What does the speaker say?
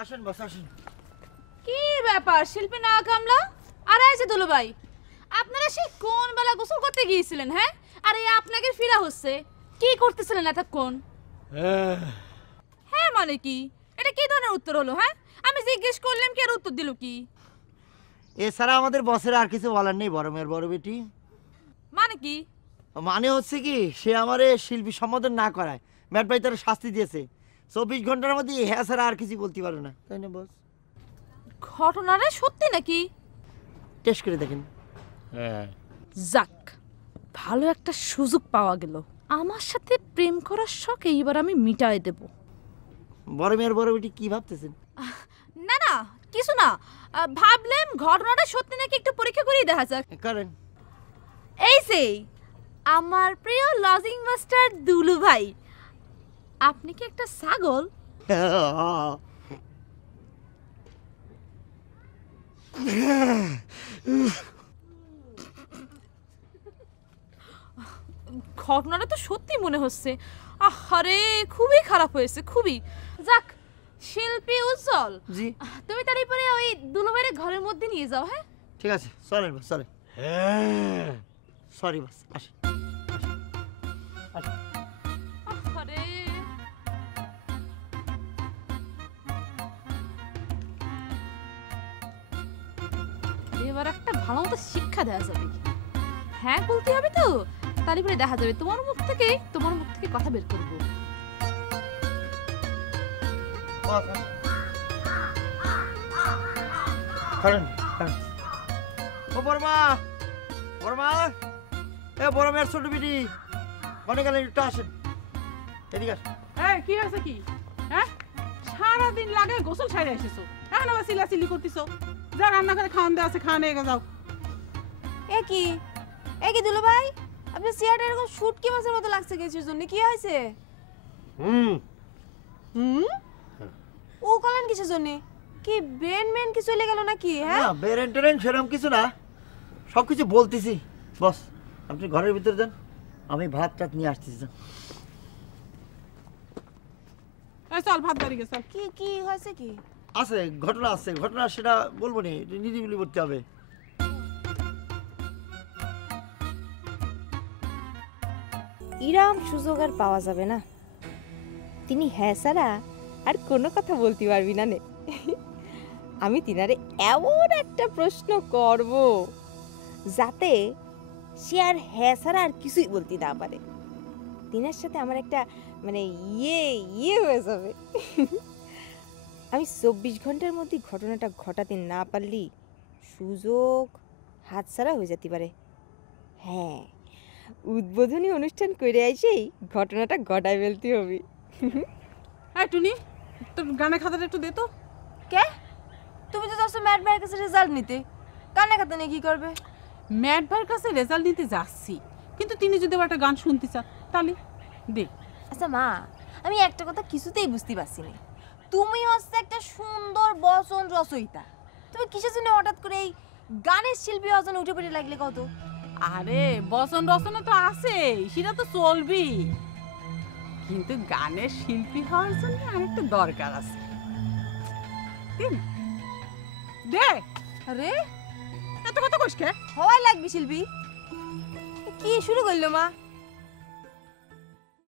আসেন বস আসেন। কি ব্যাপার শিল্পী না কামলা? আরে এই যে দুলু ভাই, আপনারা সেই কোন বেলা গোসল করতে গিয়েছিলেন? হ্যাঁ, আরে আপনাকে ফিরা হচ্ছে, কি করতেছিলেন এতক্ষণ? হ্যাঁ মানে কি? এটা কি ধরনের উত্তর হলো? হ্যাঁ, আমি জিজ্ঞেস করলাম কি আর উত্তর দিল কি? এছাড়া আমাদের বসের আর কিছু বলার নেই বড় মেয়ের বড় বেটি। মানে কি? মানে হচ্ছে কি, সে আমারে শিল্পী সম্বোধন না করায় ম্যাট ভাই তার শাস্তি দিয়েছে। 24 ঘন্টার মধ্যে হ্যাঁ ছাড়া আর কিছু বলতে পারো না, তাই না বস? ঘটনাটা সত্যি নাকি? টেস্ট করে দেখেন। যাক, ভালো একটা সুযোগ পাওয়া গেল। আমার সাথে প্রেম করার শখ এইবার আমি মিটাই দেব। বড় মেয়ের বড় বেটি কি ভাবতেছেন? না না, কিছু না, ভাবলাম ঘটনাটা সত্যি নাকি একটু পরীক্ষা করেই দেখা যাক। করেন। এই যে আমার প্রিয় লজিং মাস্টার দুলু ভাই, আপনি কি একটা ছাগল? ঘটনাটা তো সত্যি মনে হচ্ছে। আরে খুবই খারাপ হয়েছে, খুবই। যাক, শিল্পী উজ্জ্বল, জি তুমি তারই পরে ওই দুলু ভাইয়ের ঘরের মধ্যে নিয়ে যাও। হ্যাঁ ঠিক আছে, চলেন বস চলেন। সরি বস, আসেন আসেন। আরে এবার একটা ভালো মতো শিক্ষা দেওয়া যাবে। হ্যাঁ বলতে হবে তো, তারপরে দেখা যাবে তোমার মুখ থেকে কথা বের করবো। বস আসেন। করেন করেন। ও বড়মা, বড়মা, এ বড় মেয়ের ছোট বিটি অনেক গেলে একটু আসেন এদিকে আসেন। এই কি হয়েছে কি? হ্যাঁ, সারাদিন লাগে গোসল ছাইরে এসেছো, এখন আবার চিল্লাচিল্লি করতেছো। যা রান্না করে খাওয়ান দেওয়া আছে, খাওয়া নিয়ে যাও। এ কি দুলু ভাই, আপনার চেয়ারটা এরকম শুটকি মাছের মতো লাগছে কিছুর জন্য, কি হয়েছে? হুম হুম, ও কলেন কিছুর জন্য? কি ব্রেন কি চলে গেল নাকি? হ্যাঁ, না বেরেন টেরেন সেরকম কিছু না, সব কিছু বলতেছি। বস আপনি ঘরের ভিতরে যান, আমি ভাত টাত নিয়ে আসতেছি। যান। এই চল ভাত বাড়ি গে চল। কি হয়েছে কি? আছে ঘটনা, আছে ঘটনা, সেটা বলবো নি, নিরিবিলি করতে হবে। ইরাম সুযোগ আর পাওয়া যাবে না। তিনি হ্যাঁ ছাড়া আর কোনো কথা বলতে পারবি না নে। আমি তিনারে এমন একটা প্রশ্ন করব যাতে সে আর হ্যাঁ ছাড়া আর কিছুই বলতে না পারে। তিনার সাথে আমার একটা মানে ইয়ে হয়ে যাবে। আমি 24 ঘন্টার মধ্যে ঘটনাটা ঘটাতে না পারলি সুযোগ হাতছাড়া হয়ে যেতে পারে। হ্যাঁ, উদ্বোধনী অনুষ্ঠান করে আইসেই ঘটনাটা ঘটায় ফেলতে হবে। এই টুনি, তোর গানের খাতাটা একটু দে তো। কে? তুমি তো যাচ্ছ ম্যাট ভাইয়ের কাছে রেজাল্ট নিতে, কানে খাতা নিয়ে কি করবে? ম্যাট ভাইয়ের কাছে রেজাল্ট নিতে যাচ্ছি, কিন্তু তিনি যদি আবার একটা গান শুনতে চান তাহলে দে। আচ্ছা মা, আমি একটা কথা কিছুতেই বুঝতে পারছি না। তুমি হচ্ছে একটা সুন্দর বচন রচয়িতা, তুমি কিসের জন্য হঠাৎ করে এই গানের শিল্পী হওয়ার জন্য উঠে পড়ে লাগলে কত? আরে বচন রচনা তো আছে, সেটা তো চলবি, কিন্তু গানের শিল্পী হওয়ার জন্য আরেকটা দরকার আছে। দে। আরে এত কথা কইস কে? হওয়াই লাগবে শিল্পী। কি শুরু করলো মা?